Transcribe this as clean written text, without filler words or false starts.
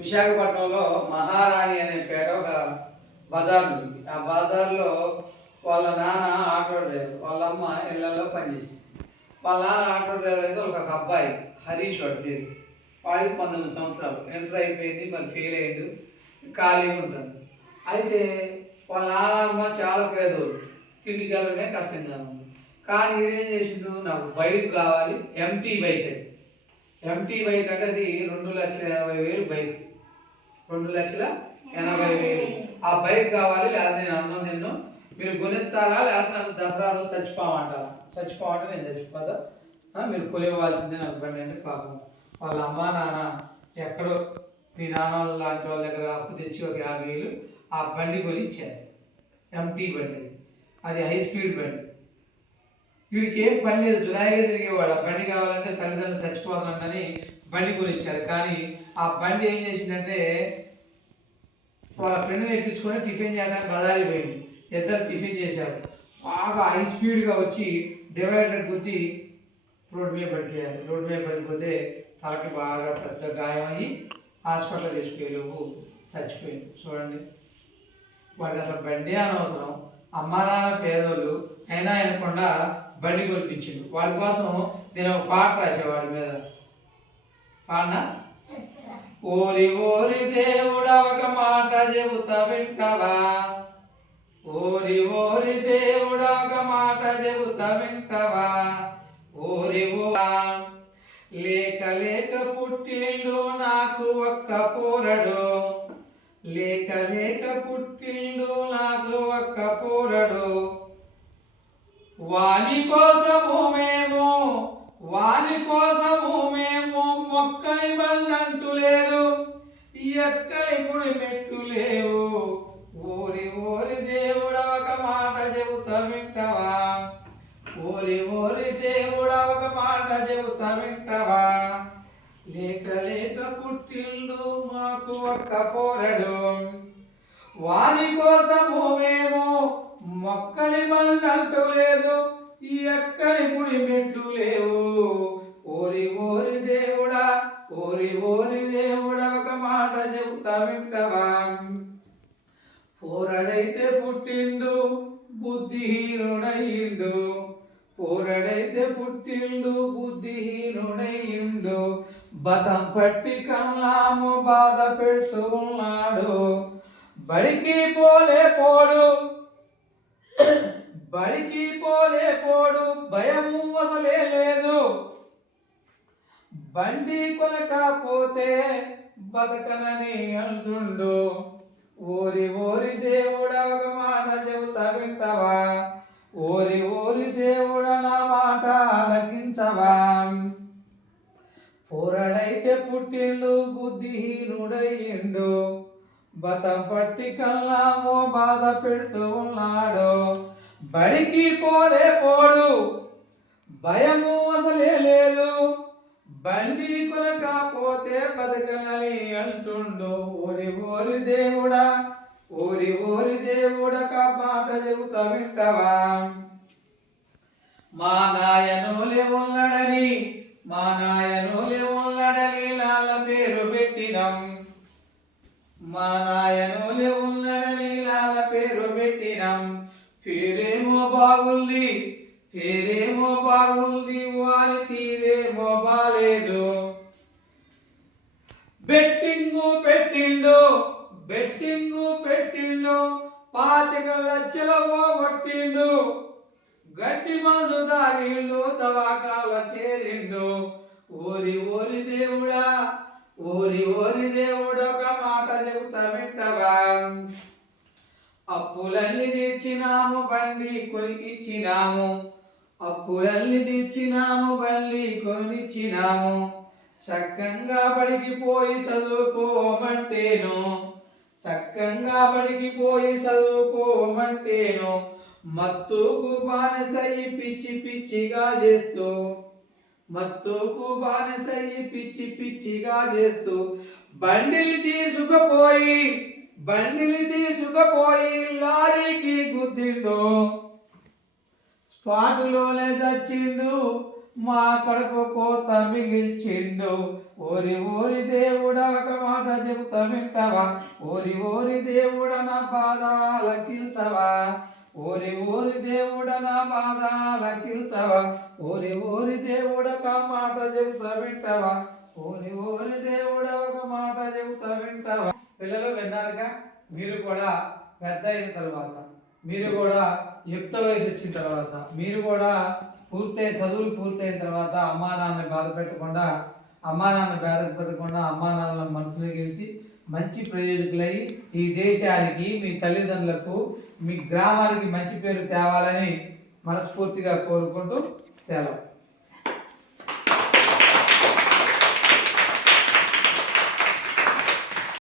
విశాఖపట్నంలో మహారాణి అనే పేట ఒక బజార్ ఉంది. ఆ బజార్లో వాళ్ళ నాన్న ఆటో డ్రైవర్, వాళ్ళ అమ్మ ఇళ్లలో పనిచేసింది. వాళ్ళ నాన్న ఆటో డ్రైవర్ అయితే ఒక అబ్బాయి హరీష్ వాడి పేరు. వాడికి 19 సంవత్సరాలు, ఎంటర్ అయిపోయింది, మరి ఫెయిల్ అయ్యాడు, ఖాళీగా ఉంటాడు. అయితే వాళ్ళ నాన్నమ్మ చాలా పేదోడు, తిండికి వెళ్ళడమే కష్టంగా ఉంది. కానీ ఇదేం చేసిండు, నాకు బైక్ కావాలి, ఎంటీ బైక్. అది ఎంటీ బైక్ అంటే అది 2,80,000 బైక్, 2,80,000. ఆ బైక్ కావాలి, లేకపోతే నేను అన్నం తిన్ను, మీరు కొనిస్తారా, లేకపోతే నాకు దసరా రోజు చచ్చిపోమంటారా? చచ్చిపోమంటే నేను చచ్చిపోతా, మీరు కొనివ్వాల్సిందే నాకు బండి అంటే. పాపం వాళ్ళ అమ్మ నాన్న ఎక్కడో మీ నాన్న లాంటి వాళ్ళ దగ్గర అప్పు తెచ్చి ఒక 50,000 ఆ బండి కొని ఇచ్చారు. ఎంటీ బండి, అది హై స్పీడ్ బండి. వీడికి ఏం పని లేదు, జులాయిగా తిరిగేవాడు. ఆ బండి కావాలంటే తల్లిదండ్రులు చచ్చిపోతానని బండి కొని ఇచ్చారు. కానీ ఆ బండి ఏం చేసిందంటే, వాళ్ళ ఫ్రెండ్ని ఎక్కించుకొని టిఫిన్ చేయడానికి బజారీ పోయింది. ఇద్దరు టిఫిన్ చేశారు. బాగా హై స్పీడ్గా వచ్చి డివైడర్ గుద్ది రోడ్డు మీద పడిపోయారు. రోడ్డు మీద పడిపోతే తలకి బాగా పెద్ద గాయమయ్యి హాస్పిటల్ తీసుకెళ్ళి చచ్చిపోయింది. చూడండి, వాడికి అసలు బండి అనవసరం, అమ్మా నాన్న పేదోళ్ళు అయినా అనకుండా బండి కొనిపించిండు. వాడి కోసం నేను ఒక పాట రాసే వాడి మీద. పాడినా, ఓరి ఓరి దేవుడా ఒక మాట చెబుతా వింటావా, ఓరి ఓరి దేవుడా ఒక మాట చెబుతా వింటావా, ఓరి లేక లేక పుట్టిండు నాకు ఒక్క పోరడు, లేక లేక పుట్టిండు నాకు ఒక్క పోరడు, వాని కోసము మేము మొక్కని బండంటూ లేదు, ఎక్కడి గుడి మెట్టు లేవు, ఓరి ఓరి దేవుడా ఒక మాట చెబుతా వింటావా, ఓరి ఓరి దేవుడా ఒక మాట చెబుతా వింటావా, లేక లేక పుట్టిండు మాకు ఒక్క పోరడు, వారి కోసము మేము మొక్కలి బండంటూ లేదు, ఎక్కడి గుడి మెట్లు లేవు, ఓరి ఓరి దేవుడా, ఓరి ఓరి దేవుడా ఒక మాట చెబుతా వింటావా, పోరడైతే పుట్టిండు బుద్ధిహీనుడయ్యిండు, పోరడైతే పుట్టిండు బుద్ధిహీనుడయ్యిండు, బతం పట్టి కన్నాము బాధ పెడుతూ ఉన్నాడు, బడికి పోలే పోడు, బడికి పోలే పోడు, భయము అసలే లేదు, బండి కొనకపోతే బతకనని అంటుండు, ఓరి ఓరి దేవుడా ఒక మాట చెబుతా వింటావా, ఓరి ఓరి దేవుడా నా మాట ఆలకించవా, పోరడైతే పుట్టిండు బుద్ధిహీనుడయ్యిండు, బతం పట్టి కల్లామో బాధ పెడుతూ ఉన్నాడు, బడికి పోలే పోడు, భయము అసలే లేదు, బండి కొనకపోతే బతకనని అంటుండు, ఓరి ఓరి దేవుడా, ఓరి ఓరి దేవుడా కా మాట చెబుతా వింటావా, మా నాయనోలే ఉన్నాడని నాల పేరు పెట్టినం, మా నాయనోలే ఉన్నాడని నాల పేరు పెట్టినం, పేరేమో బాగుంది వారి తీరేమో బాలేదు, బెట్టింగు పెట్టిండు 25 లక్షలు పోగొట్టిండు, గట్టి మందు తాగిండు, దవాఖానలో చేరిండు, ఓరి ఓరి దేవుడా, ఓరి ఓరి దేవుడా ఒక మాట చెబుతా వింటావా, అప్పులన్నీ తీర్చినాము బండి కొనిచ్చినాము, అప్పులన్నీ తీర్చినాము బండి కొనిచ్చినాము, చక్కంగా బడికి పోయి చదువుకోమంటేను, చక్కంగా బడికి పోయి చదువుకోమంటేను, మత్తుకు బానిసయ్యి పిచ్చి పిచ్చిగా చేస్తూ, మత్తుకు బానిసయ్యి పిచ్చి పిచ్చిగా చేస్తూ, బండిని తీసుకుపోయి లారీకి గుద్దిండు, స్పాటులోనే చచ్చిండు, మా కడుపు కోత మిగిల్చిండు, ఓరి ఓరి దేవుడా ఒక మాట చెబుతా వింటవా ఓరి ఓరి దేవుడ నా బాధ లకించవా ఓరి ఓరి దేవుడ నా బాధ లకించవా ఓరి ఓరి దేవుడ ఒక మాట చెబుతా వింటవా ఓరి ఓరి దేవుడ ఒక మాట చెబుతా వింటవా పిల్లలు విన్నారుగా మీరు కూడా పెద్ద అయిన తర్వాత మీరు కూడా యుక్త వయసు వచ్చిన తర్వాత మీరు కూడా చదువులు పూర్తయిన తర్వాత అమ్మా నాన్నని బాధ పెట్టకుండా అమ్మా నాన్న బాధ పెట్టకుండా అమ్మా నాన్నల మనసుని గెలిచి మంచి ప్రయోజకులై ఈ దేశానికి మీ తల్లిదండ్రులకు మీ గ్రామానికి మంచి పేరు తేవాలని మనస్ఫూర్తిగా కోరుకుంటూ సెలవు.